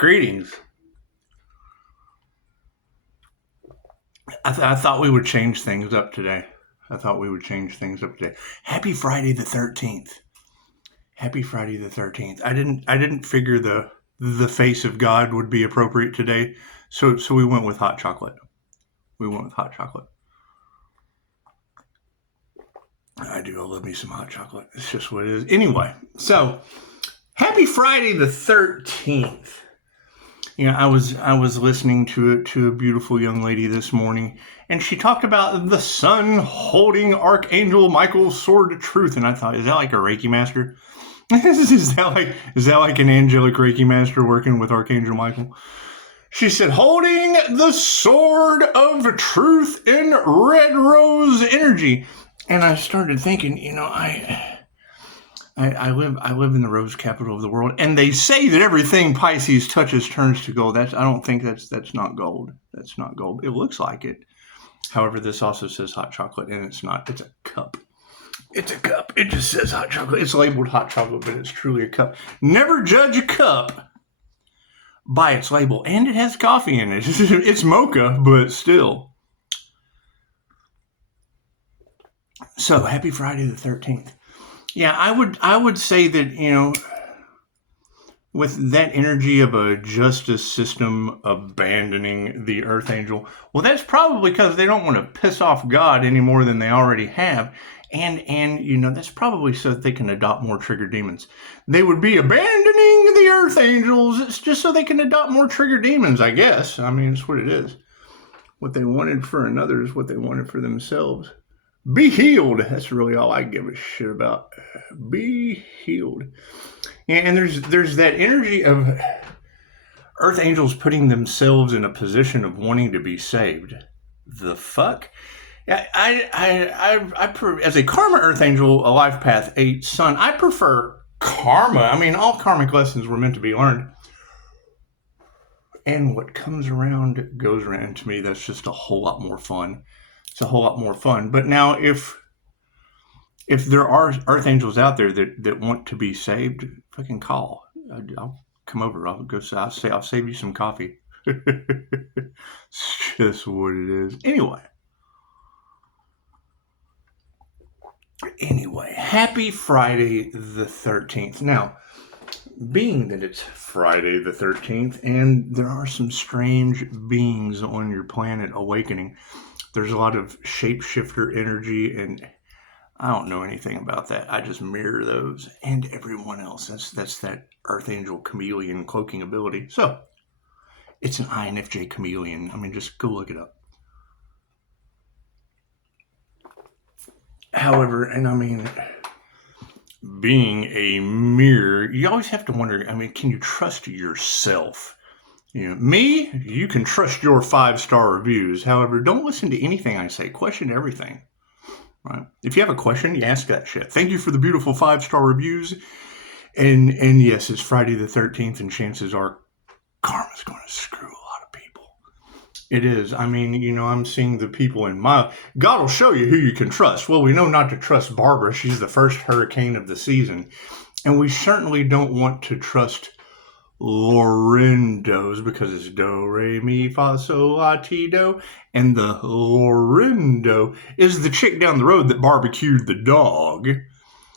Greetings. I thought we would change things up today. Happy Friday the 13th. Happy Friday the 13th. I didn't figure the face of God would be appropriate today, so we went with hot chocolate. I love me some hot chocolate. It's just what it is. Anyway, so happy Friday the 13th. I was listening to a beautiful young lady this morning, and she talked about the sun holding Archangel Michael's sword of truth, and I thought, is that like a Reiki master? is that like an angelic Reiki master working with Archangel Michael? She said, holding the sword of truth in red rose energy. And I started thinking, I live in the rose capital of the world, and they say that everything Pisces touches turns to gold. I don't think that's not gold. That's not gold. It looks like it. However, this also says hot chocolate, and it's not. It's a cup. It's a cup. It just says hot chocolate. It's labeled hot chocolate, but it's truly a cup. Never judge a cup by its label, and it has coffee in it. It's mocha, but still. So, happy Friday the 13th. Yeah, I would say that, with that energy of a justice system abandoning the Earth Angel, well, that's probably because they don't want to piss off God any more than they already have. And that's probably so that they can adopt more trigger demons. They would be abandoning the Earth Angels. It's just so they can adopt more trigger demons, I guess. I mean, it's what it is. What they wanted for another is what they wanted for themselves. Be healed. That's really all I give a shit about. Be healed. And there's that energy of Earth Angels putting themselves in a position of wanting to be saved. The fuck? I as a Karma Earth Angel, a Life Path 8 Sun, I prefer karma. I mean, all karmic lessons were meant to be learned. And what comes around goes around. To me, that's just a whole lot more fun. It's a whole lot more fun. But now, if there are Earth Angels out there that want to be saved, fucking call. I'll come over. I'll save you some coffee. It's just what it is. Anyway, happy Friday the 13th. Now, being that it's Friday the 13th, and there are some strange beings on your planet awakening, there's a lot of shapeshifter energy, and I don't know anything about that. I just mirror those and everyone else. That's that Earth Angel chameleon cloaking ability. So, it's an INFJ chameleon. I mean, just go look it up. However, and I mean, being a mirror, you always have to wonder, I mean, can you trust yourself? Me, you can trust your 5-star reviews. However, don't listen to anything I say. Question everything. Right? If you have a question, you ask that shit. Thank you for the beautiful 5-star reviews. And yes, it's Friday the 13th, and chances are karma's going to screw a lot of people. It is. I mean, I'm seeing the people in my... God will show you who you can trust. Well, we know not to trust Barbara. She's the first hurricane of the season. And we certainly don't want to trust Lorendos, because it's do, re, mi, fa, sol, la, ti, do. And the Lorendo is the chick down the road that barbecued the dog.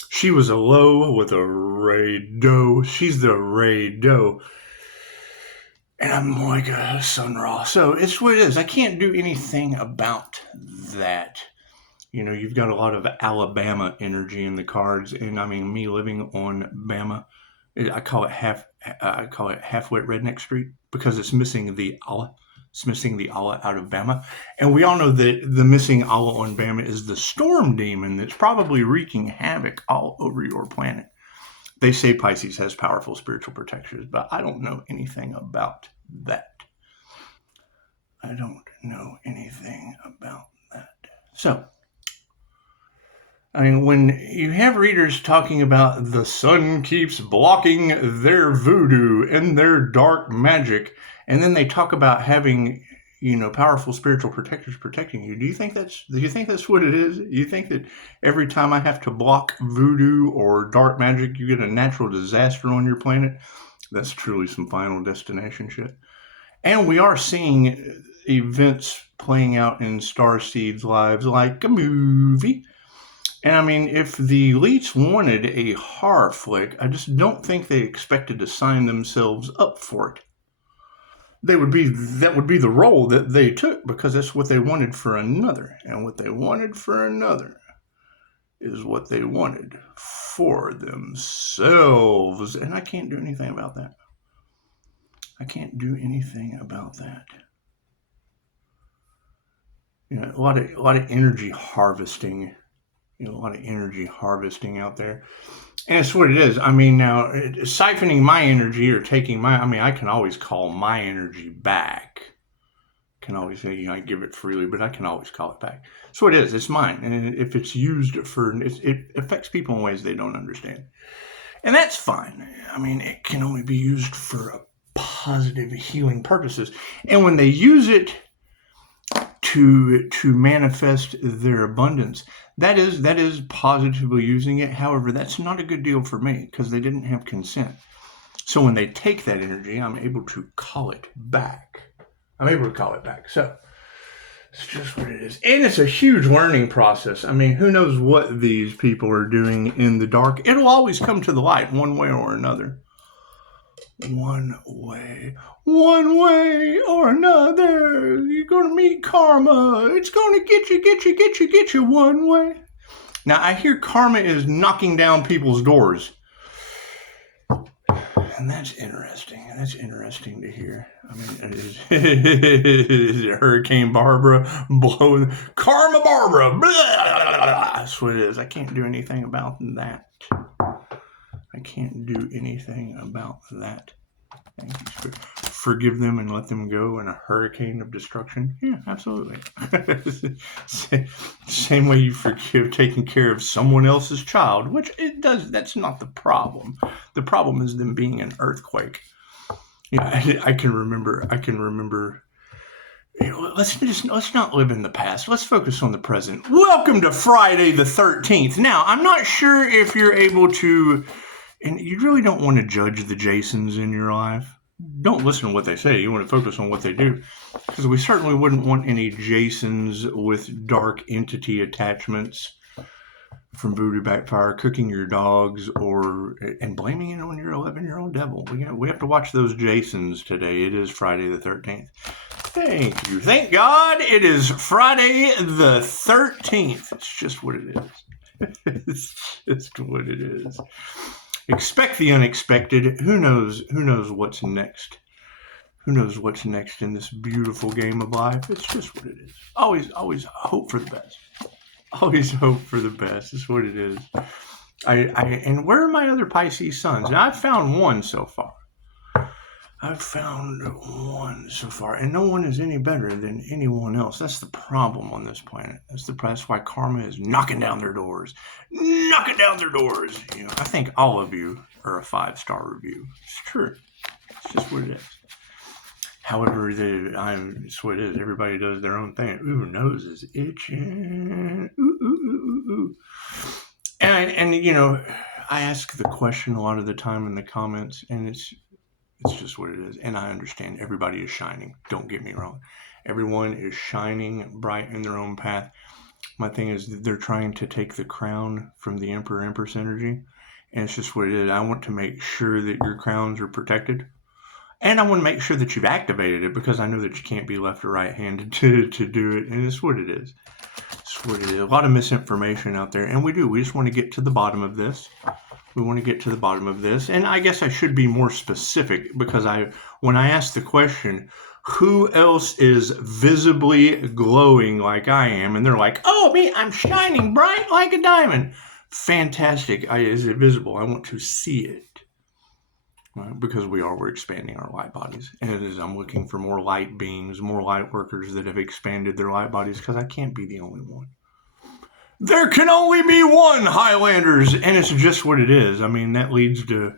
She was a Lowe with a re, do. She's the re, do. And I'm like a Sun Ra. So it's what it is. I can't do anything about that. You've got a lot of Alabama energy in the cards. And I mean, me living on Bama, I call it half-wet redneck street because it's missing the Allah. It's missing the Allah out of Bama. And we all know that the missing Allah on Bama is the storm demon that's probably wreaking havoc all over your planet. They say Pisces has powerful spiritual protectors, but I don't know anything about that. So, I mean, when you have readers talking about the sun keeps blocking their voodoo and their dark magic, and then they talk about having, powerful spiritual protectors protecting you, do you think that's what it is? You think that every time I have to block voodoo or dark magic, you get a natural disaster on your planet? That's truly some Final Destination shit. And we are seeing events playing out in starseeds' lives like a movie. And I mean, if the elites wanted a horror flick, I just don't think they expected to sign themselves up for it. That would be the role that they took, because that's what they wanted for another. And what they wanted for another is what they wanted for themselves. And I can't do anything about that. I can't do anything about that. You know, a lot of energy harvesting. You know, a lot of energy harvesting out there. And that's what it is. I mean, now, siphoning my energy or taking my, I mean, I can always call my energy back. I can always say, you know, I give it freely, but I can always call it back. So it is. It's mine. And if it's used for, it affects people in ways they don't understand. And that's fine. I mean, it can only be used for positive healing purposes. And when they use it to manifest their abundance, that is positively using it. However, that's not a good deal for me, because they didn't have consent. So when they take that energy, I'm able to call it back. So it's just what it is. And it's a huge learning process. I mean, who knows what these people are doing in the dark? It'll always come to the light one way or another. One way or another. You're going to meet karma. It's going to get you one way. Now, I hear karma is knocking down people's doors. And that's interesting. That's interesting to hear. I mean, is it Hurricane Barbara blowing? Karma Barbara. Blah, that's what it is. I can't do anything about that. I can't do anything about that. Thank you, Spirit. Forgive them and let them go in a hurricane of destruction. Yeah, absolutely. Same way you forgive taking care of someone else's child, which it does. That's not the problem. The problem is them being an earthquake. You know, I can remember. You know, let's not live in the past. Let's focus on the present. Welcome to Friday the 13th. Now, I'm not sure if you're able to. And you really don't want to judge the Jasons in your life. Don't listen to what they say. You want to focus on what they do. Because we certainly wouldn't want any Jasons with dark entity attachments from voodoo backfire, cooking your dogs, and blaming it on your 11-year-old devil. We have to watch those Jasons today. It is Friday the 13th. Thank you. Thank God it is Friday the 13th. It's just what it is. It's just what it is. Expect the unexpected. Who knows what's next? Who knows what's next in this beautiful game of life? It's just what it is. Always hope for the best. Always hope for the best. It's what it is. And where are my other Pisces suns? Now, I've found one so far. And no one is any better than anyone else. That's the problem on this planet. That's why karma is knocking down their doors. Knocking down their doors. You know, I think all of you are a 5-star review. It's true. It's just what it is. However, it's what it is. Everybody does their own thing. Ooh, nose is itching. Ooh. And you know, I ask the question a lot of the time in the comments, and it's just what it is. And I understand everybody is shining. Don't get me wrong. Everyone is shining bright in their own path. My thing is that they're trying to take the crown from the Emperor Empress energy. And it's just what it is. I want to make sure that your crowns are protected. And I want to make sure that you've activated it, because I know that you can't be left or right-handed to do it. And it's what it is. It's what it is. A lot of misinformation out there. And we do. We just want to get to the bottom of this. And I guess I should be more specific, because when I ask the question, who else is visibly glowing like I am? And they're like, oh, me, I'm shining bright like a diamond. Fantastic. Is it visible? I want to see it. Right? Because we're expanding our light bodies. And it is, I'm looking for more light beings, more light workers that have expanded their light bodies, because I can't be the only one. There can only be one, Highlanders, and it's just what it is. I mean, that leads to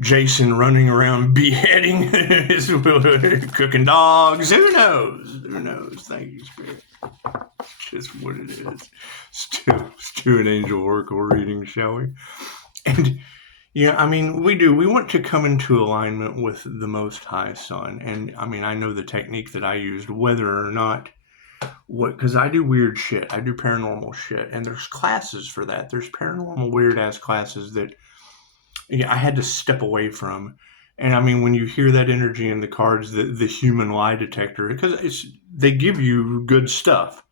Jason running around beheading, cooking dogs. Who knows? Thank you, Spirit. It's just what it is. Let's do an angel oracle reading, shall we? And Yeah, I mean, we do. We want to come into alignment with the Most High Son. And I mean, I know the technique that I used, whether or not because I do weird shit. I do paranormal shit. And there's classes for that. There's paranormal weird ass classes that I had to step away from. And I mean, when you hear that energy in the cards, the human lie detector, because they give you good stuff.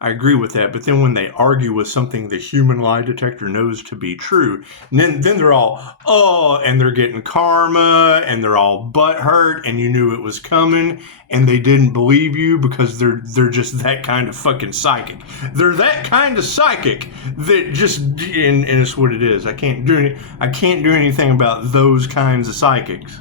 I agree with that. But then when they argue with something the human lie detector knows to be true, then they're all, oh, and they're getting karma and they're all butthurt and you knew it was coming and they didn't believe you because they're just that kind of fucking psychic. They're that kind of psychic that just, and it's what it is. I can't do anything about those kinds of psychics.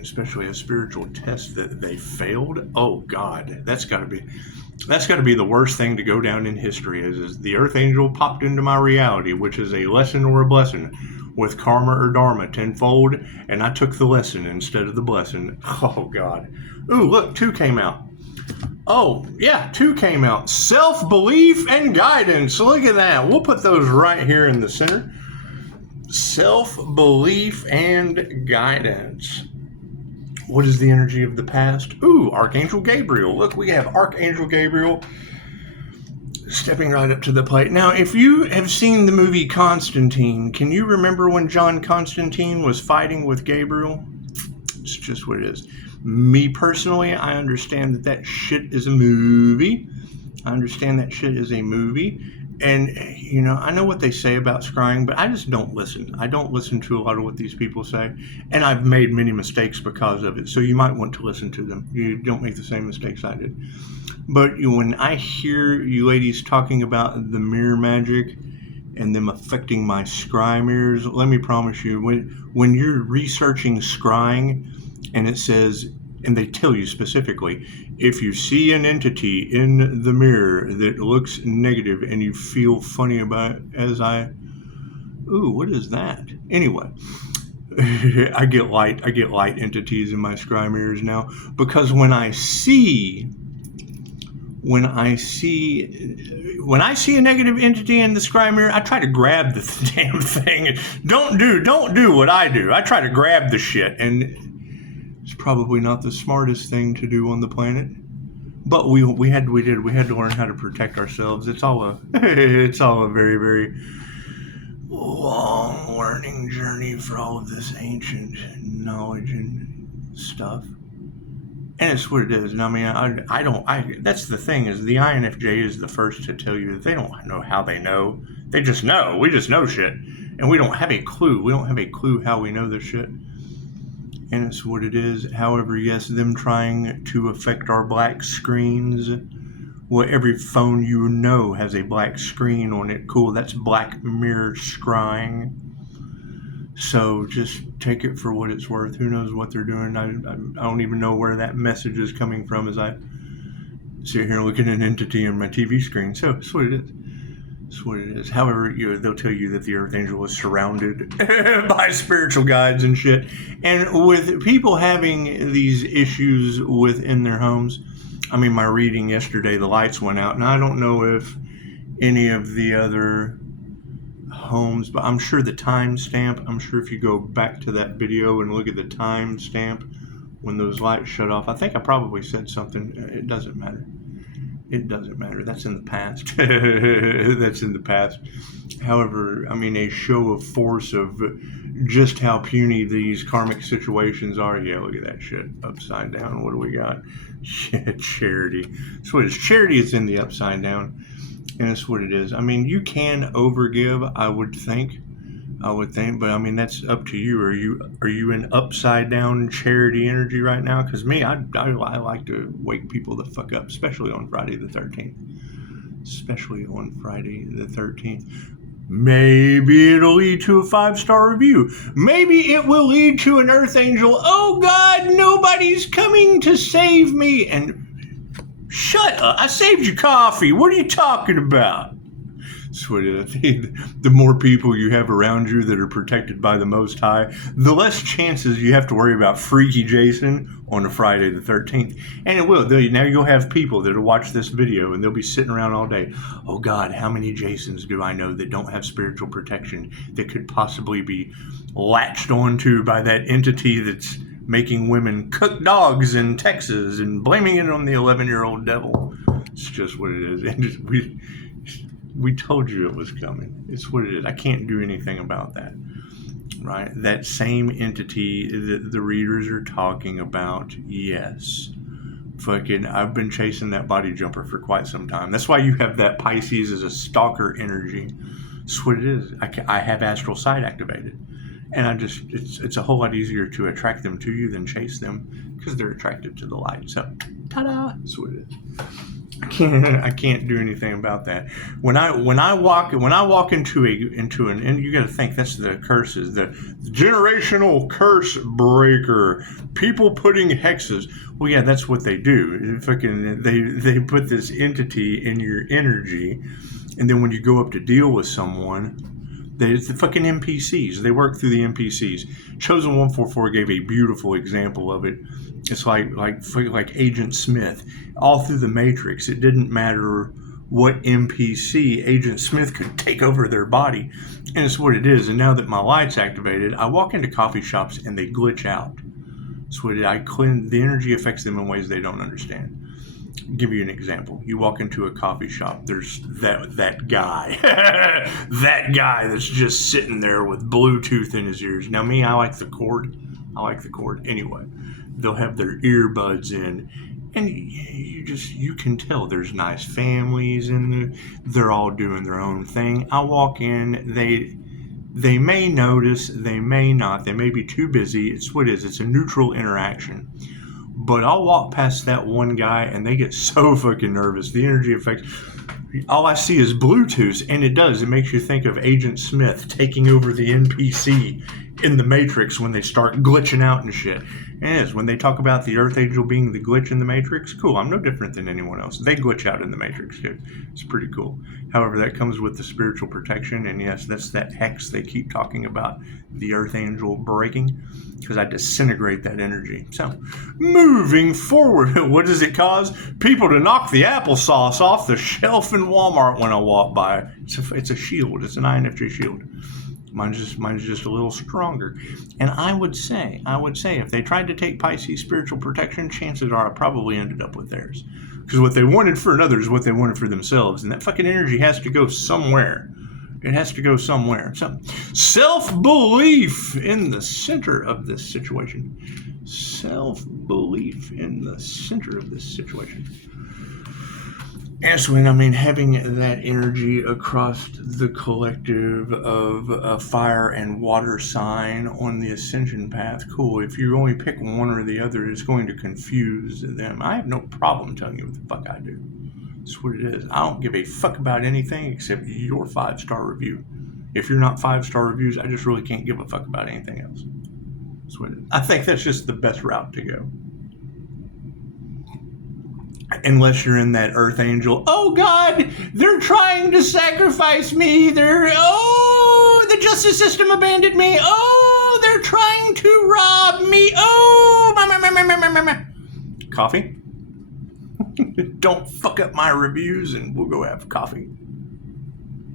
Especially a spiritual test that they failed. Oh God, that's got to be the worst thing to go down in history. Is the Earth Angel popped into my reality, which is a lesson or a blessing, with karma or dharma tenfold, and I took the lesson instead of the blessing. Oh God. Ooh, look, 2 came out. Oh yeah, 2 came out. Self-belief and guidance. Look at that. We'll put those right here in the center. Self-belief and guidance. What is the energy of the past? Ooh, Archangel Gabriel. Look, we have Archangel Gabriel stepping right up to the plate. Now, if you have seen the movie Constantine, can you remember when John Constantine was fighting with Gabriel? It's just what it is. Me personally, I understand that shit is a movie. I understand that shit is a movie. And, I know what they say about scrying, but I just don't listen. I don't listen to a lot of what these people say. And I've made many mistakes because of it. So you might want to listen to them. You don't make the same mistakes I did. But when I hear you ladies talking about the mirror magic and them affecting my scry mirrors, let me promise you, when you're researching scrying and it says, and they tell you specifically, if you see an entity in the mirror that looks negative and you feel funny about it, ooh, what is that? Anyway, I get light entities in my scry mirrors now, because when I see a negative entity in the scry mirror, I try to grab the damn thing. Don't do what I do. I try to grab the shit, and it's probably not the smartest thing to do on the planet, but we had to learn how to protect ourselves. It's all a very, very long learning journey for all of this ancient knowledge and stuff. And it's what it is. And I mean, that's the thing, is the INFJ is the first to tell you that they don't know how they know. They just know. We just know shit. And we don't have a clue. We don't have a clue how we know this shit. And it's what it is. However, yes, them trying to affect our black screens. Well, every phone has a black screen on it. Cool, that's black mirror scrying. So just take it for what it's worth. Who knows what they're doing? I don't even know where that message is coming from as I sit here looking at an entity on my TV screen. So that's what it is. That's what it is. However, they'll tell you that the Earth Angel is surrounded by spiritual guides and shit. And with people having these issues within their homes, I mean, my reading yesterday, the lights went out, and I don't know if any of the other homes, but I'm sure the timestamp, I'm sure if you go back to that video and look at the timestamp when those lights shut off, I think I probably said something. It doesn't matter. It doesn't matter. That's in the past. That's in the past. However, I mean, a show of force of just how puny these karmic situations are. Yeah, look at that shit. Upside down. What do we got? Shit, charity. That's what it is. Charity is in the upside down. And that's what it is. I mean, you can overgive, I would think, but I mean, that's up to you. Are you in upside down charity energy right now? Because me, I like to wake people the fuck up, especially on Friday the 13th. Maybe it'll lead to a 5-star review. Maybe it will lead to an Earth Angel. Oh God, nobody's coming to save me. And shut up. I saved you coffee. What are you talking about? So the more people you have around you that are protected by the Most High, the less chances you have to worry about Freaky Jason on a Friday the 13th. And it will. Now you'll have people that will watch this video and they'll be sitting around all day. Oh God, how many Jasons do I know that don't have spiritual protection that could possibly be latched onto by that entity that's making women cook dogs in Texas and blaming it on the 11-year-old devil? It's just what it is. And we told you it was coming. It's what it is. I can't do anything about that. Right? That same entity that the readers are talking about, yes. Fucking, I've been chasing that body jumper for quite some time. That's why you have that Pisces as a stalker energy. That's what it is. I have astral sight activated. And it's a whole lot easier to attract them to you than chase them because they're attracted to the light. So, ta-da! That's what it is. I can't do anything about that. When I walk into an, and you got to think that's the curses, the generational curse breaker, people putting hexes. Well, yeah, that's what they do. Fucking, they put this entity in your energy, and then when you go up to deal with someone, it's the fucking NPCs. They work through the NPCs. Chosen 144 gave a beautiful example of it. It's like Agent Smith. All through the Matrix, it didn't matter what NPC, Agent Smith could take over their body. And it's what it is. And now that my light's activated, I walk into coffee shops and they glitch out. So I cleanse, the energy affects them in ways they don't understand. I'll give you an example. You walk into a coffee shop, there's that guy. That guy that's just sitting there with Bluetooth in his ears. Now me, I like the cord. Anyway, they'll have their earbuds in, and you can tell there's nice families and they're all doing their own thing. I walk in, they may notice, they may not, they may be too busy. It's what it is. It's a neutral interaction. But I'll walk past that one guy and they get so fucking nervous. The energy effects. All I see is Bluetooth, and it does. It makes you think of Agent Smith taking over the NPC in the Matrix when they start glitching out and shit. And it is. When they talk about the Earth Angel being the glitch in the Matrix, cool. I'm no different than anyone else. They glitch out in the Matrix, too. It's pretty cool. However, that comes with the spiritual protection, and yes, that's that hex they keep talking about, the Earth Angel breaking, because I disintegrate that energy. So, moving forward, what does it cause? People to knock the applesauce off the shelf in Walmart when I walk by. It's a shield. It's an INFJ shield. Mine's just a little stronger. And I would say if they tried to take Pisces spiritual protection, chances are I probably ended up with theirs. Because what they wanted for another is what they wanted for themselves. And that fucking energy has to go somewhere. It has to go somewhere. So, self-belief in the center of this situation. Self-belief in the center of this situation. Yes, having that energy across the collective of a fire and water sign on the ascension path, cool. If you only pick one or the other, it's going to confuse them. I have no problem telling you what the fuck I do. That's what it is. I don't give a fuck about anything except your 5-star review. If you're not 5-star reviews, I just really can't give a fuck about anything else. That's what it is. I think that's just the best route to go. Unless you're in that Earth Angel, oh God, they're trying to sacrifice me. The justice system abandoned me. Oh, they're trying to rob me. Oh, coffee? Don't fuck up my reviews and we'll go have coffee.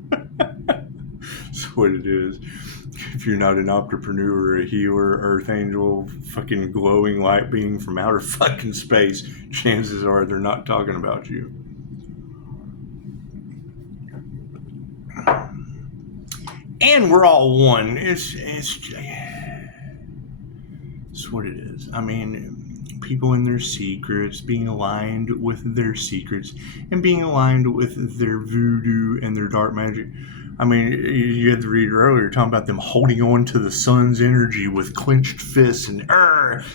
That's what it is. If you're not an entrepreneur, a healer, Earth Angel, fucking glowing light being from outer fucking space, chances are they're not talking about you. And we're all one. It's what it is. People in their secrets, being aligned with their secrets, and being aligned with their voodoo and their dark magic. You had the reader earlier talking about them holding on to the sun's energy with clenched fists and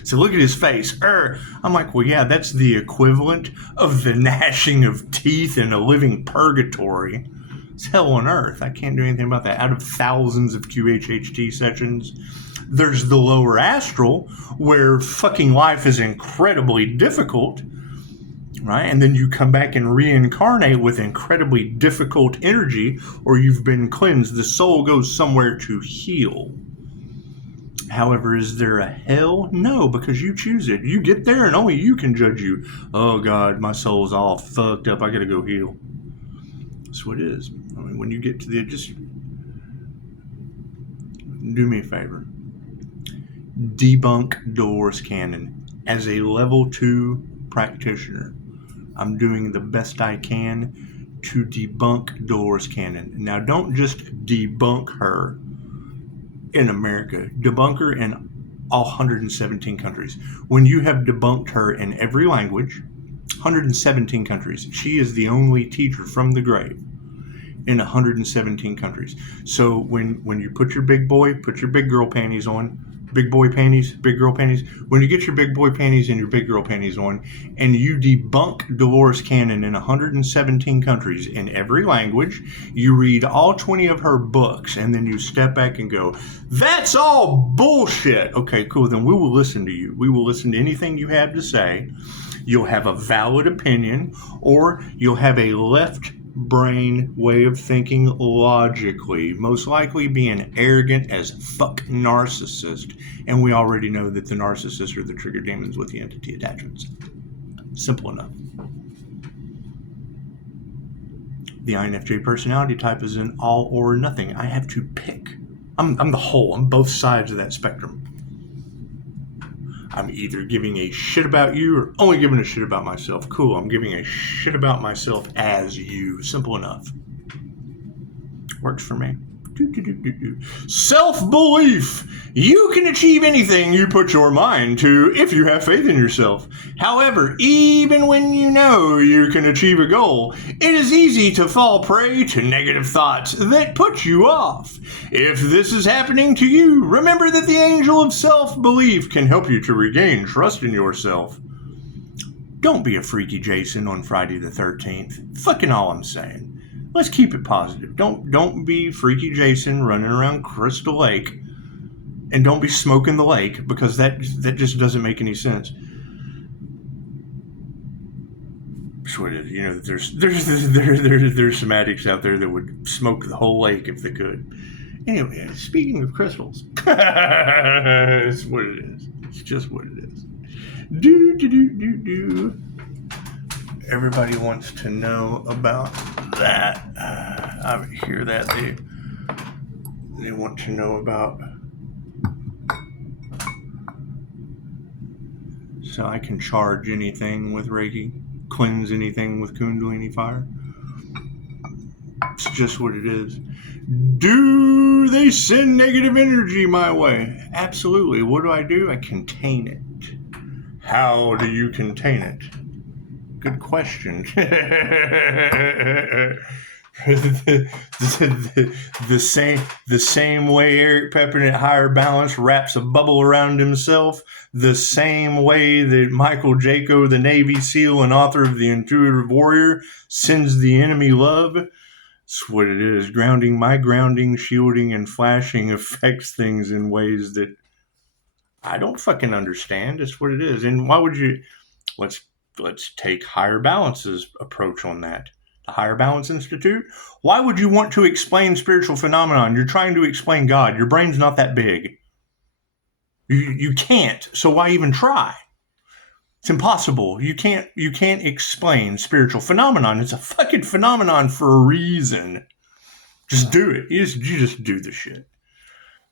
so look at his face. I'm like, well, yeah, that's the equivalent of the gnashing of teeth in a living purgatory. It's hell on earth. I can't do anything about that. Out of thousands of QHHT sessions, there's the lower astral where fucking life is incredibly difficult. right? And then you come back and reincarnate with incredibly difficult energy, or you've been cleansed. The soul goes somewhere to heal. However, is there a hell? No, because you choose it. You get there and only you can judge you. Oh God, my soul's all fucked up. I gotta go heal. That's what it is. I mean, when you get to the, just do me a favor. Debunk Dolores Cannon. As a level 2 practitioner, I'm doing the best I can to debunk Dolores Cannon. Now, don't just debunk her in America. Debunk her in all 117 countries. When you have debunked her in every language, 117 countries, she is the only teacher from the grave in 117 countries. So when you put your big girl panties on, big boy panties, big girl panties, when you get your big boy panties and your big girl panties on, and you debunk Dolores Cannon in 117 countries in every language, you read all 20 of her books, and then you step back and go, that's all bullshit. Okay, cool, then we will listen to you. We will listen to anything you have to say. You'll have a valid opinion, or you'll have a left brain way of thinking logically, most likely being arrogant as fuck narcissist, and we already know that the narcissists are the trigger demons with the entity attachments. Simple enough. The INFJ personality type is an all or nothing. I have to pick. I'm the whole. I'm both sides of that spectrum. I'm either giving a shit about you or only giving a shit about myself. Cool, I'm giving a shit about myself as you. Simple enough. Works for me. Self-belief. You can achieve anything you put your mind to if you have faith in yourself. However, even when you know you can achieve a goal, it is easy to fall prey to negative thoughts that put you off. If this is happening to you, remember that the angel of self-belief can help you to regain trust in yourself. Don't be a freaky Jason on Friday the 13th. Fucking all I'm saying. Let's keep it positive. Don't be freaky Jason running around Crystal Lake, and don't be smoking the lake, because that just doesn't make any sense. Sure, you know, there's some addicts out there that would smoke the whole lake if they could. Anyway, speaking of crystals, it's what it is. It's just what it is. Everybody wants to know about that. I hear that they want to know about. So I can charge anything with Reiki, cleanse anything with Kundalini fire. It's just what it is. Do they send negative energy my way? Absolutely. What do? I contain it. How do you contain it? Good question. the same way Eric Pepin at Higher Balance wraps a bubble around himself, the same way that Michael Jaco, the Navy SEAL and author of The Intuitive Warrior, sends the enemy love. That's what it is. My grounding, shielding, and flashing affects things in ways that I don't fucking understand. It's what it is. And why would you... Let's take Higher Balance's approach on that. The Higher Balance Institute. Why would you want to explain spiritual phenomenon? You're trying to explain God. Your brain's not that big. You can't. So why even try? It's impossible. You can't explain spiritual phenomenon. It's a fucking phenomenon for a reason. Just do it. You just do the shit.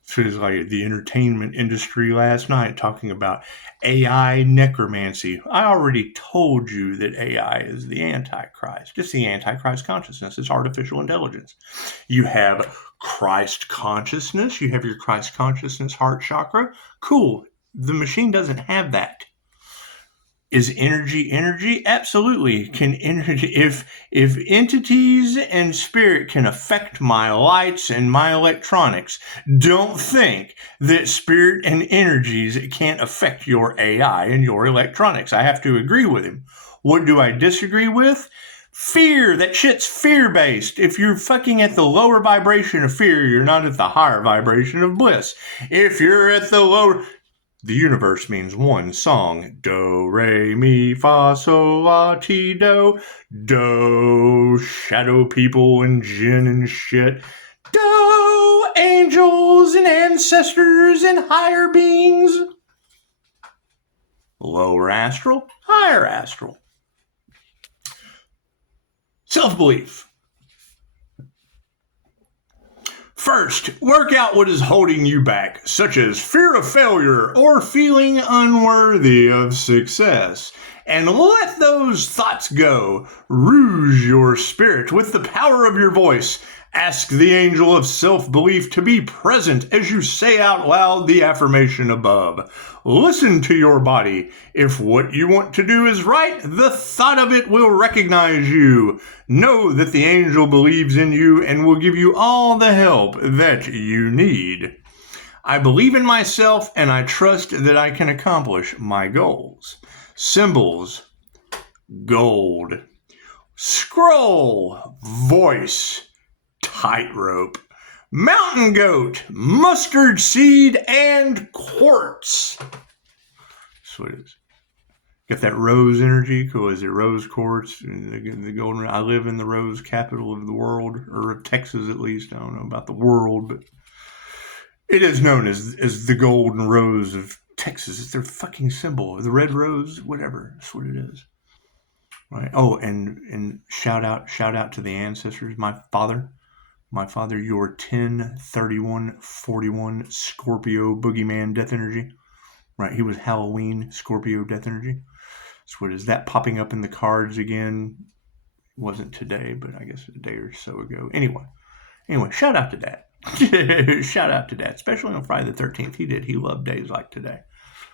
So it's like the entertainment industry last night talking about AI necromancy. I already told you that AI is the Antichrist. It's the Antichrist consciousness. It's artificial intelligence. You have Christ consciousness. You have your Christ consciousness heart chakra. Cool. The machine doesn't have that. Is energy? Absolutely. Can energy, if entities and spirit can affect my lights and my electronics, don't think that spirit and energies can't affect your AI and your electronics. I have to agree with him. What do I disagree with? Fear. That shit's fear-based. If you're fucking at the lower vibration of fear, you're not at the higher vibration of bliss. If you're at the lower... The universe means one song. Do, re, mi, fa, sol, la, ti, do. Do, shadow people and jinn and shit. Do, angels and ancestors and higher beings. Lower astral, higher astral. Self-belief. First, work out what is holding you back, such as fear of failure or feeling unworthy of success. And let those thoughts go. Rouge your spirit with the power of your voice. Ask the angel of self-belief to be present as you say out loud the affirmation above. Listen to your body. If what you want to do is right, the thought of it will recognize you. Know that the angel believes in you and will give you all the help that you need. I believe in myself and I trust that I can accomplish my goals. Symbols: gold. Scroll, voice. Tightrope, mountain goat, mustard seed, and quartz. That's what it is. Got that rose energy. Cool. Is it rose quartz? The golden. I live in the rose capital of the world, or of Texas at least. I don't know about the world, but it is known as the golden rose of Texas. It's their fucking symbol. The red rose, whatever. That's what it is. Right. Oh, and shout out to the ancestors. My father, your 10/31/41 Scorpio boogeyman death energy. Right. He was Halloween Scorpio death energy. That's what is that popping up in the cards again? It wasn't today, but I guess a day or so ago. Anyway, shout out to Dad. Shout out to Dad, especially on Friday the 13th. He loved days like today.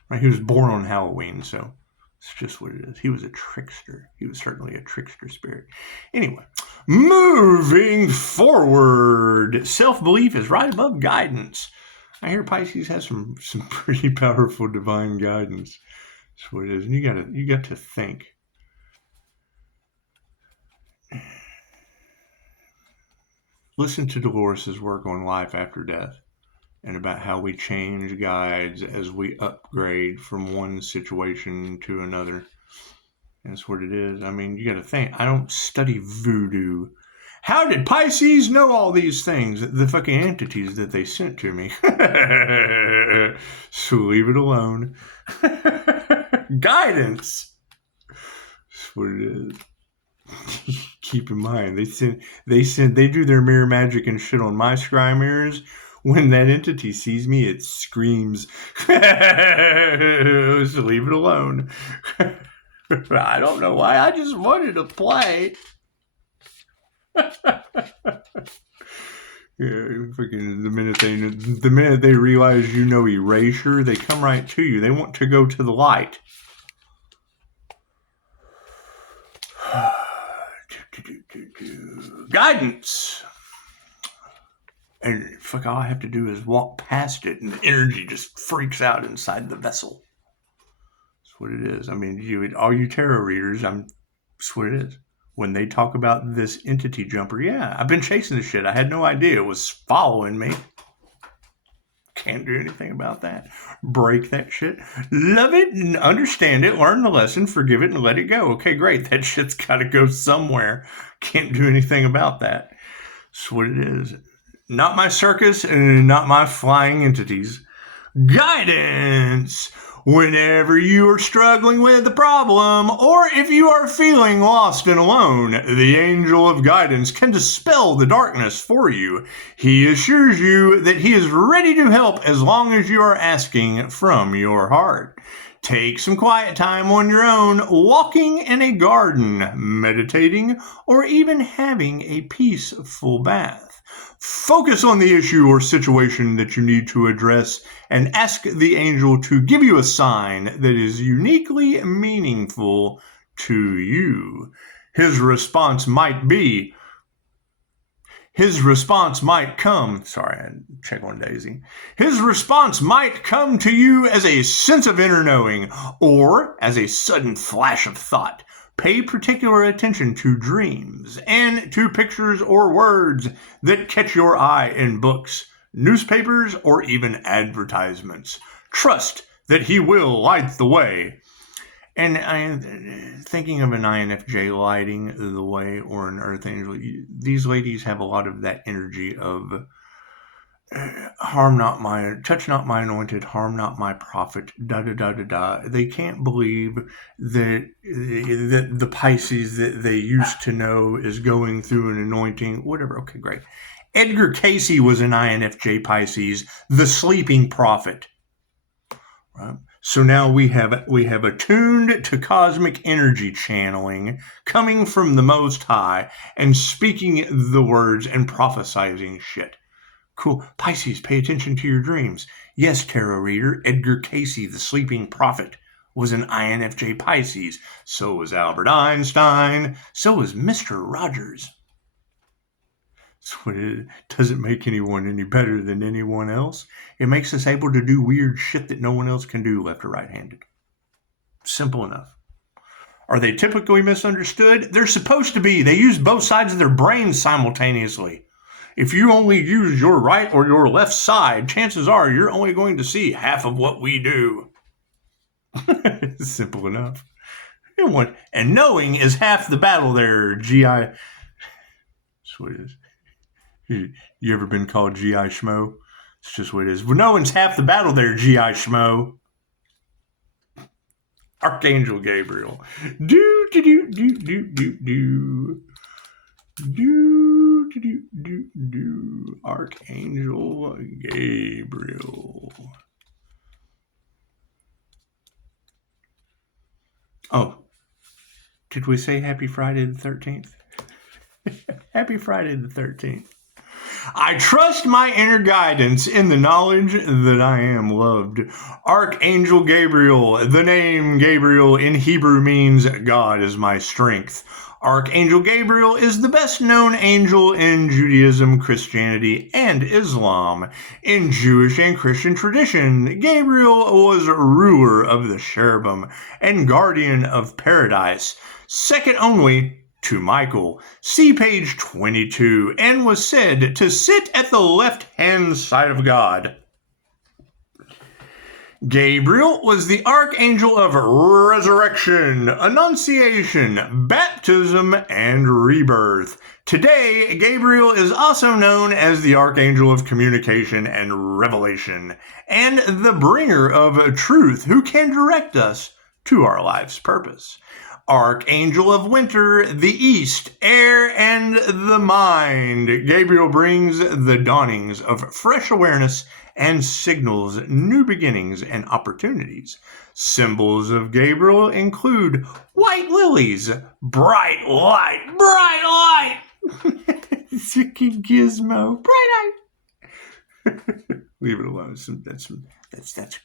Right. He was born on Halloween, so it's just what it is. He was a trickster. He was certainly a trickster spirit. Anyway, moving forward. Self-belief is right above guidance. I hear Pisces has some pretty powerful divine guidance. That's what it is. And you got to think. Listen to Dolores's work on life after death, and about how we change guides as we upgrade from one situation to another. That's what it is. I mean, you got to think. I don't study voodoo. How did Pisces know all these things? The fucking entities that they sent to me. So leave it alone. Guidance. That's what it is. Keep in mind, they do their mirror magic and shit on my scry mirrors. When that entity sees me, it screams. So leave it alone. I don't know why. I just wanted to play. Yeah, freaking the minute they realize you know erasure, they come right to you. They want to go to the light. Guidance. And fuck, all I have to do is walk past it and the energy just freaks out inside the vessel. That's what it is. I mean, all you tarot readers, that's what it is. When they talk about this entity jumper, yeah, I've been chasing this shit. I had no idea it was following me. Can't do anything about that. Break that shit. Love it and understand it. Learn the lesson. Forgive it and let it go. Okay, great. That shit's got to go somewhere. Can't do anything about that. That's what it is. Not my circus and not my flying entities. Guidance. Whenever you are struggling with a problem, or if you are feeling lost and alone, the angel of guidance can dispel the darkness for you. He assures you that he is ready to help as long as you are asking from your heart. Take some quiet time on your own, walking in a garden, meditating, or even having a peaceful bath. Focus on the issue or situation that you need to address and ask the angel to give you a sign that is uniquely meaningful to you. His response might come. Sorry, I had to check on Daisy. His response might come to you as a sense of inner knowing or as a sudden flash of thought. Pay particular attention to dreams and to pictures or words that catch your eye in books, newspapers, or even advertisements. Trust that he will light the way. And I'm thinking of an INFJ lighting the way, or an Earth Angel. These ladies have a lot of that energy of touch not my anointed, harm not my prophet, da-da-da-da-da. They can't believe that the Pisces that they used to know is going through an anointing, whatever. Okay, great. Edgar Cayce was an INFJ Pisces, the sleeping prophet. Right? So now we have attuned to cosmic energy channeling coming from the Most High and speaking the words and prophesizing shit. Cool. Pisces, pay attention to your dreams. Yes, tarot reader, Edgar Cayce, the sleeping prophet, was an INFJ Pisces. So was Albert Einstein. So was Mr. Rogers. So it doesn't make anyone any better than anyone else. It makes us able to do weird shit that no one else can do left or right-handed. Simple enough. Are they typically misunderstood? They're supposed to be. They use both sides of their brains simultaneously. If you only use your right or your left side, chances are you're only going to see half of what we do. Simple enough. And knowing is half the battle there, GI. That's what it is. You ever been called GI Schmo? It's just what it is. Well, knowing's half the battle there, GI Schmo. Archangel Gabriel. Archangel Gabriel. Oh, did we say happy Friday the 13th? Happy Friday the 13th. I trust my inner guidance in the knowledge that I am loved. Archangel Gabriel. The name Gabriel in Hebrew means God is my strength. Archangel Gabriel is the best known angel in Judaism, Christianity, and Islam. In Jewish and Christian tradition, Gabriel was ruler of the cherubim and guardian of paradise, second only to Michael. See page 22, and was said to sit at the left-hand side of God. Gabriel was the archangel of resurrection, annunciation, baptism, and rebirth. Today, Gabriel is also known as the archangel of communication and revelation, and the bringer of truth who can direct us to our life's purpose. Archangel of winter, the east, air, and the mind. Gabriel brings the dawnings of fresh awareness and signals new beginnings and opportunities. Symbols of Gabriel include white lilies, bright light, it's a gizmo, bright light. Leave it alone. That's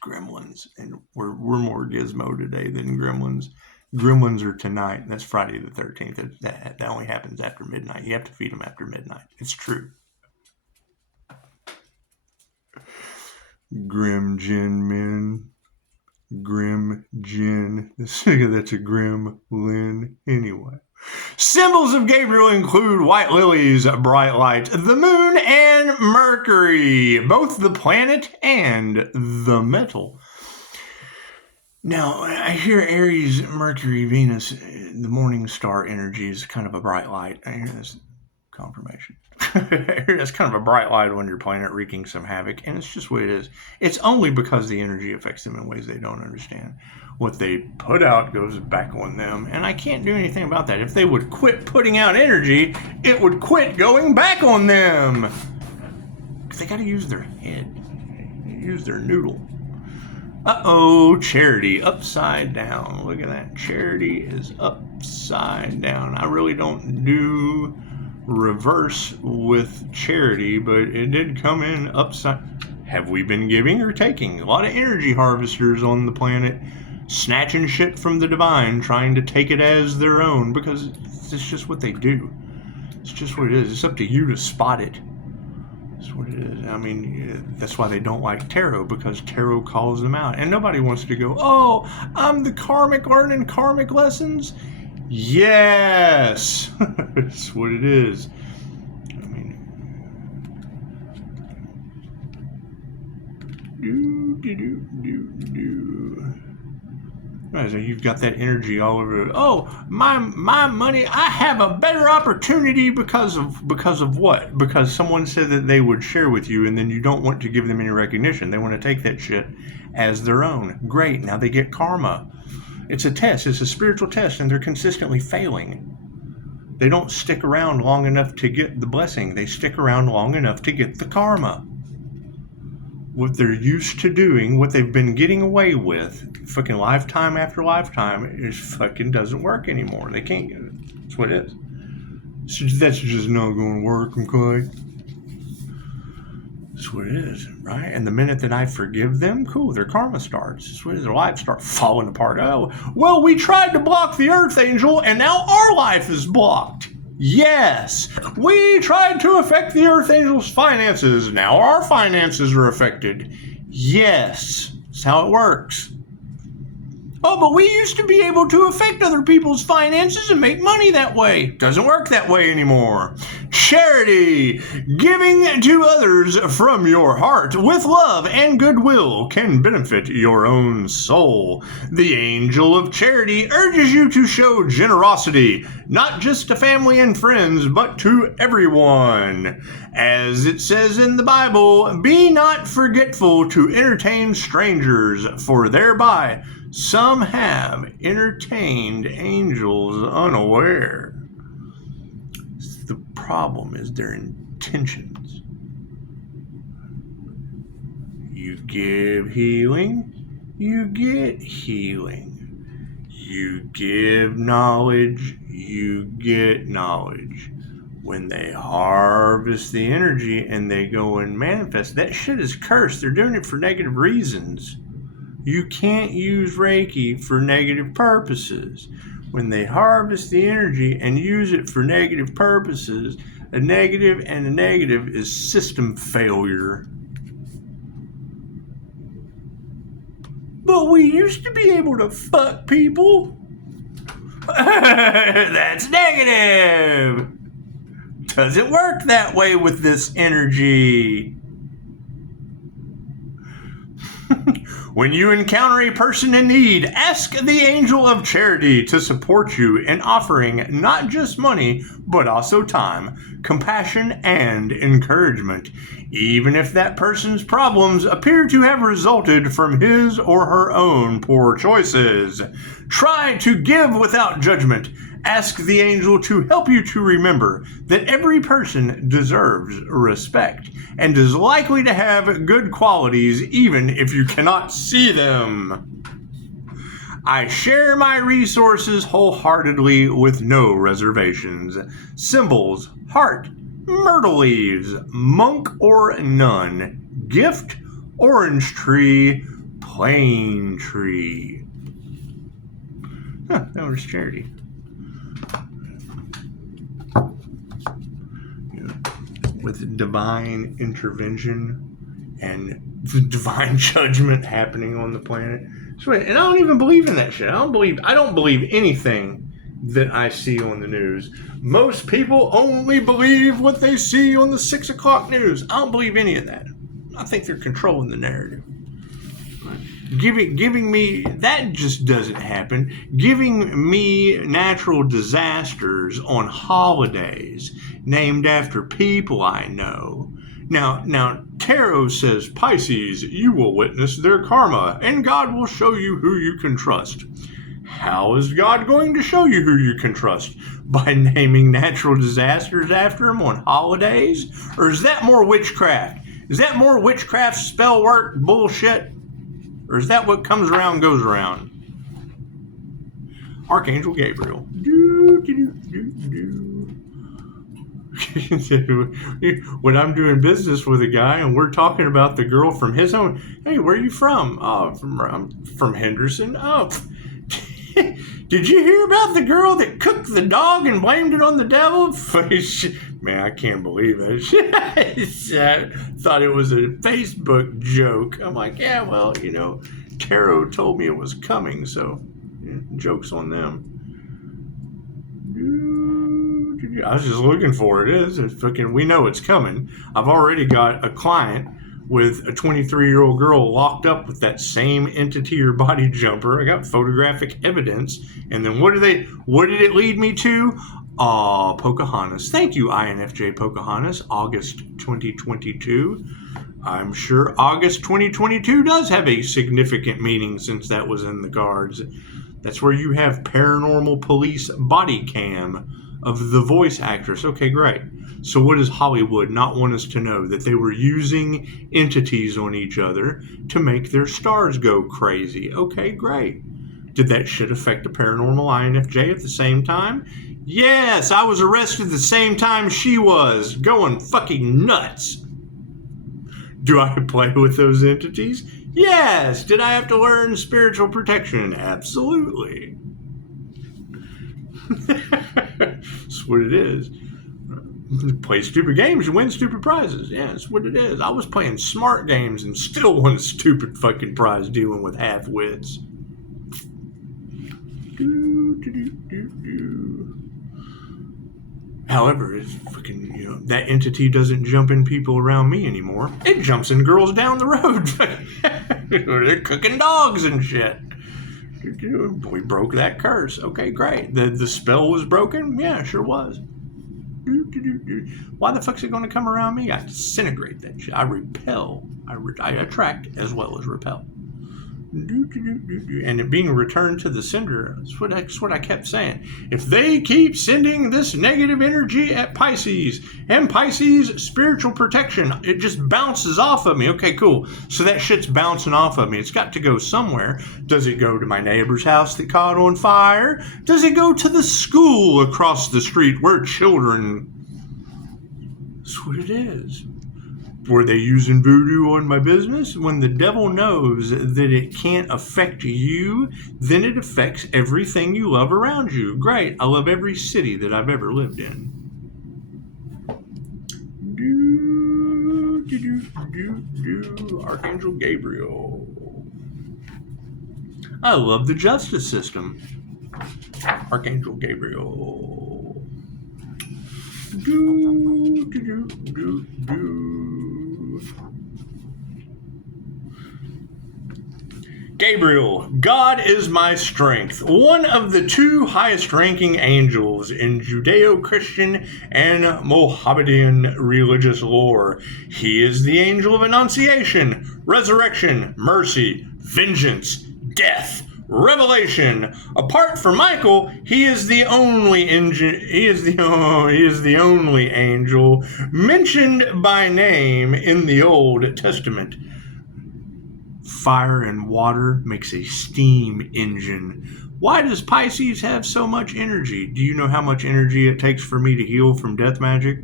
gremlins, and we're more gizmo today than gremlins. Gremlins are tonight. That's Friday the 13th. That only happens after midnight. You have to feed them after midnight. It's true. Grim Gin Men. Grim Gin. That's a gremlin. Anyway. Symbols of Gabriel include white lilies, bright light, the moon, and Mercury. Both the planet and the metal. Now, I hear Aries, Mercury, Venus, the morning star energy is kind of a bright light. I hear this confirmation. I hear that's kind of a bright light on your planet wreaking some havoc, and it's just what it is. It's only because the energy affects them in ways they don't understand. What they put out goes back on them, and I can't do anything about that. If they would quit putting out energy, it would quit going back on them. Because they got to use their head, use their noodle. Uh-oh, Charity, upside down. Look at that. Charity is upside down. I really don't do reverse with Charity, but it did come in upside. Have we been giving or taking? A lot of energy harvesters on the planet snatching shit from the divine, trying to take it as their own, because it's just what they do. It's just what it is. It's up to you to spot it. That's what it is. I mean, that's why they don't like tarot, because tarot calls them out. And nobody wants to go, oh, I'm the karmic learning karmic lessons. Yes! That's what it is. I mean, So you've got that energy all over. Oh, my money! I have a better opportunity because of what? Because someone said that they would share with you, and then you don't want to give them any recognition. They want to take that shit as their own. Great. Now they get karma. It's a test. It's a spiritual test, and they're consistently failing. They don't stick around long enough to get the blessing. They stick around long enough to get the karma. What they're used to doing, what they've been getting away with, fucking lifetime after lifetime, is fucking doesn't work anymore. They can't get it. That's what it is. So that's just not going to work, okay? That's what it is, right? And the minute that I forgive them, cool, their karma starts. That's what it is. Their lives start falling apart. Oh, well, we tried to block the Earth Angel, and now our life is blocked. Yes, we tried to affect the Earth Angel's finances. Now our finances are affected. Yes, that's how it works. Oh, but we used to be able to affect other people's finances and make money that way. Doesn't work that way anymore. Charity, giving to others from your heart with love and goodwill, can benefit your own soul. The angel of charity urges you to show generosity, not just to family and friends, but to everyone. As it says in the Bible, be not forgetful to entertain strangers, for thereby some have entertained angels unaware. The problem is their intentions. You give healing, you get healing. You give knowledge, you get knowledge. When they harvest the energy and they go and manifest, that shit is cursed. They're doing it for negative reasons. You can't use Reiki for negative purposes. When they harvest the energy and use it for negative purposes, a negative and a negative is system failure. But we used to be able to fuck people. That's negative. Doesn't work that way with this energy. When you encounter a person in need, ask the angel of charity to support you in offering not just money, but also time, compassion, and encouragement, even if that person's problems appear to have resulted from his or her own poor choices. Try to give without judgment. Ask the angel to help you to remember that every person deserves respect and is likely to have good qualities even if you cannot see them. I share my resources wholeheartedly with no reservations. Symbols: heart, myrtle leaves, monk or nun, gift, orange tree, plane tree. That was charity. With divine intervention and divine judgment happening on the planet. And I don't even believe in that shit. I don't believe anything that I see on the news. Most people only believe what they see on the 6 o'clock news. I don't believe any of that. I think they're controlling the narrative. Giving me, that just doesn't happen. Giving me natural disasters on holidays named after people I know. Now, tarot says, Pisces, you will witness their karma, and God will show you who you can trust. How is God going to show you who you can trust? By naming natural disasters after them on holidays? Or is that more witchcraft? Is that more witchcraft spell work bullshit? Or is that what comes around goes around? Archangel Gabriel. When I'm doing business with a guy and we're talking about the girl from his home, hey, where are you from? Oh, I'm from Henderson. Oh, did you hear about the girl that cooked the dog and blamed it on the devil? Man, I can't believe it. I thought it was a Facebook joke. I'm like, yeah, well, tarot told me it was coming, so joke's on them. I was just looking for it. It's fucking, we know it's coming. I've already got a client with a 23-year-old girl locked up with that same entity or body jumper. I got photographic evidence. And then what did it lead me to? Pocahontas. Thank you, INFJ Pocahontas, August 2022. I'm sure August 2022 does have a significant meaning since that was in the cards. That's where you have Paranormal Police body cam of the voice actress. Okay, great. So what does Hollywood not want us to know? That they were using entities on each other to make their stars go crazy. Okay, great. Did that shit affect the paranormal INFJ at the same time? Yes, I was arrested the same time she was, going fucking nuts. Do I play with those entities? Yes. Did I have to learn spiritual protection? Absolutely. That's what it is. Play stupid games, you win stupid prizes. Yeah, that's what it is. I was playing smart games and still won a stupid fucking prize dealing with half-wits. However, it's fucking, that entity doesn't jump in people around me anymore. It jumps in girls down the road. They're cooking dogs and shit. We broke that curse. Okay, great. The spell was broken? Yeah, sure was. Why the fuck's it going to come around me? I disintegrate that shit. I repel. I attract as well as repel. And it being returned to the sender, that's what I kept saying. If they keep sending this negative energy at Pisces, and Pisces spiritual protection, it just bounces off of me. Okay, cool. So that shit's bouncing off of me. It's got to go somewhere. Does it go to my neighbor's house that caught on fire? Does it go to the school across the street where children... That's what it is. Were they using voodoo on my business? When the devil knows that it can't affect you, then it affects everything you love around you. Great. I love every city that I've ever lived in. Archangel Gabriel. I love the justice system. Archangel Gabriel. Gabriel, God is my strength, one of the two highest ranking angels in Judeo-Christian and Mohammedan religious lore. He is the angel of annunciation, resurrection, mercy, vengeance, death, revelation. Apart from Michael, he is the only angel mentioned by name in the Old Testament. Fire and water makes a steam engine. Why does Pisces have so much energy? Do you know how much energy it takes for me to heal from death magic?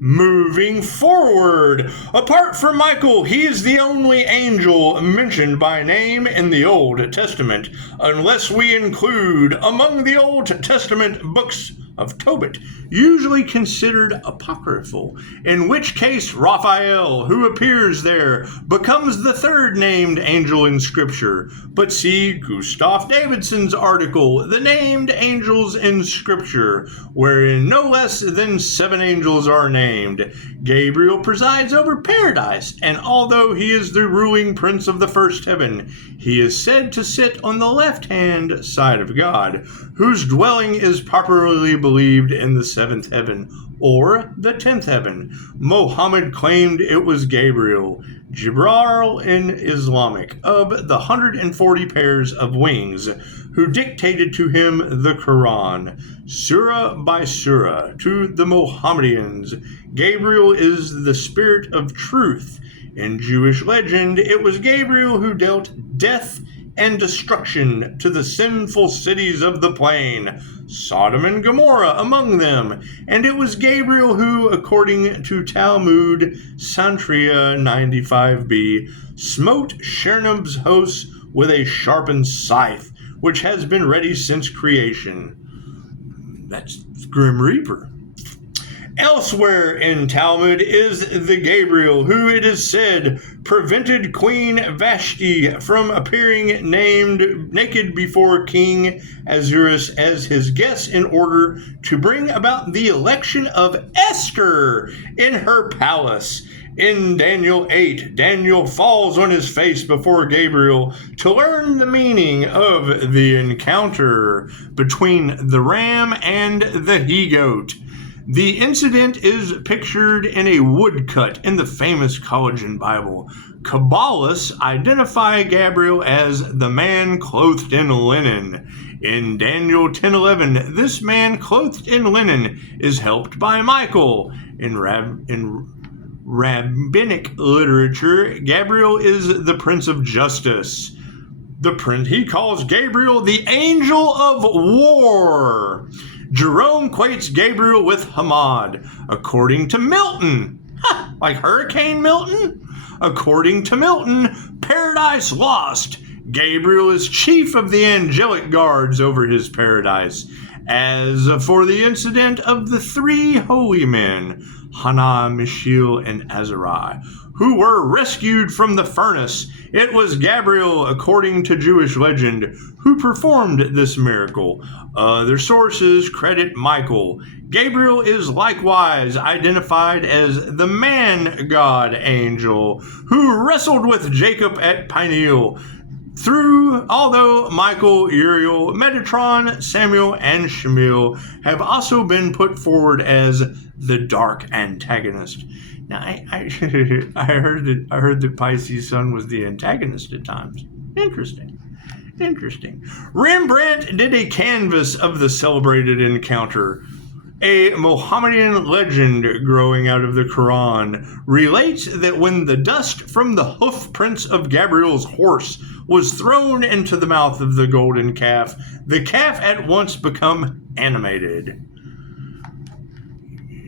Moving forward, apart from Michael, he is the only angel mentioned by name in the Old Testament, unless we include among the Old Testament books of Tobit, usually considered apocryphal, in which case Raphael, who appears there, becomes the third named angel in Scripture. But see Gustav Davidson's article, The Named Angels in Scripture, wherein no less than 7 angels are named. Gabriel presides over paradise, and although he is the ruling prince of the first heaven, he is said to sit on the left-hand side of God, whose dwelling is popularly believed in the 7th heaven, or the 10th heaven. Muhammad claimed it was Gabriel, Gabriel in Islamic, of the 140 pairs of wings, who dictated to him the Quran, surah by surah. To the Mohammedans, Gabriel is the spirit of truth. In Jewish legend, it was Gabriel who dealt death and destruction to the sinful cities of the plain, Sodom and Gomorrah among them, and it was Gabriel who, according to Talmud Santria 95b, smote Chernob's hosts with a sharpened scythe, which has been ready since creation. That's Grim Reaper. Elsewhere in Talmud is the Gabriel, who it is said prevented Queen Vashti from appearing naked before King Ahasuerus as his guest in order to bring about the election of Esther in her palace. In Daniel 8, Daniel falls on his face before Gabriel to learn the meaning of the encounter between the ram and the he-goat. The incident is pictured in a woodcut in the famous Collagen Bible. Kabbalists identify Gabriel as the man clothed in linen. In Daniel 10:11, this man clothed in linen is helped by Michael. In rabbinic literature, Gabriel is the Prince of Justice. He calls Gabriel the Angel of War. Jerome equates Gabriel with Hamad, according to Milton. Like Hurricane Milton? According to Milton, Paradise Lost. Gabriel is chief of the angelic guards over his paradise. As for the incident of the three holy men, Hannah, Mishael, and Azariah, who were rescued from the furnace, it was Gabriel, according to Jewish legend, who performed this miracle. Other sources credit Michael. Gabriel is likewise identified as the man-god angel who wrestled with Jacob at Peniel. Although Michael, Uriel, Metatron, Samuel, and Shemiel have also been put forward as the dark antagonist. Now, I heard that Pisces' sun was the antagonist at times. Interesting. Rembrandt did a canvas of the celebrated encounter. A Mohammedan legend growing out of the Quran relates that when the dust from the hoof prints of Gabriel's horse was thrown into the mouth of the golden calf, the calf at once become animated.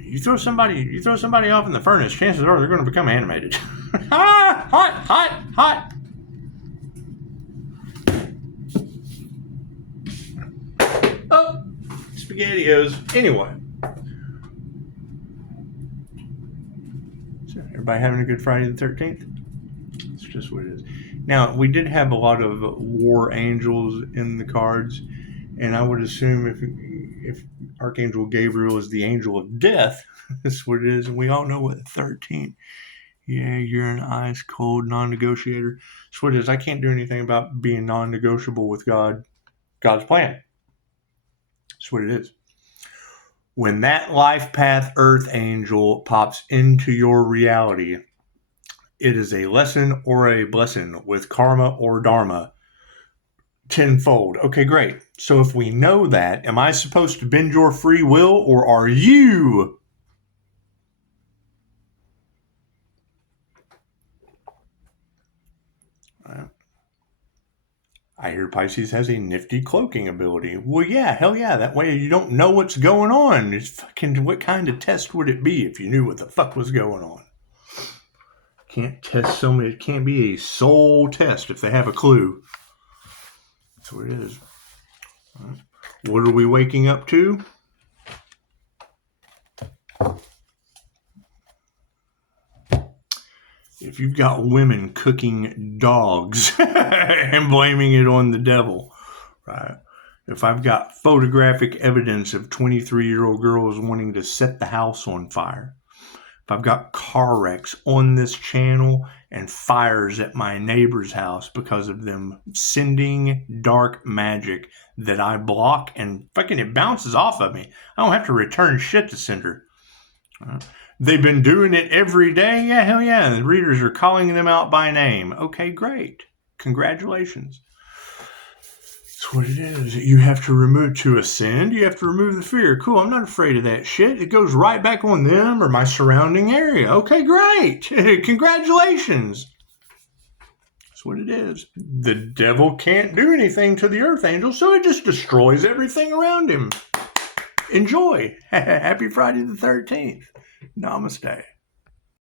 You throw somebody off in the furnace, chances are they're going to become animated. Hot. Oh, SpaghettiOs. Anyway. So everybody having a good Friday the 13th? It's just what it is. Now, we did have a lot of war angels in the cards, and I would assume if Archangel Gabriel is the angel of death, that's what it is, and we all know what 13. Yeah, you're an ice cold non-negotiator. That's what it is. I can't do anything about being non-negotiable with God's plan. That's what it is. When that life path earth angel pops into your reality, it is a lesson or a blessing with karma or dharma tenfold. Okay, great. So if we know that, am I supposed to bend your free will, or are you? I hear Pisces has a nifty cloaking ability. Well, yeah, hell yeah. That way you don't know what's going on. It's fucking, what kind of test would it be if you knew what the fuck was going on? Can't test somebody. It can't be a soul test if they have a clue. That's what it is. All right. What are we waking up to? If you've got women cooking dogs and blaming it on the devil, right? If I've got photographic evidence of 23-year-old girls wanting to set the house on fire, if I've got car wrecks on this channel and fires at my neighbor's house because of them sending dark magic that I block and fucking it bounces off of me, I don't have to return shit to sender. They've been doing it every day. Yeah, hell yeah. And the readers are calling them out by name. Okay, great. Congratulations. That's what it is. You have to ascend. You have to remove the fear. Cool. I'm not afraid of that shit. It goes right back on them or my surrounding area. Okay, great. Congratulations. That's what it is. The devil can't do anything to the earth angel, so it just destroys everything around him. Enjoy. Happy Friday the 13th. Namaste.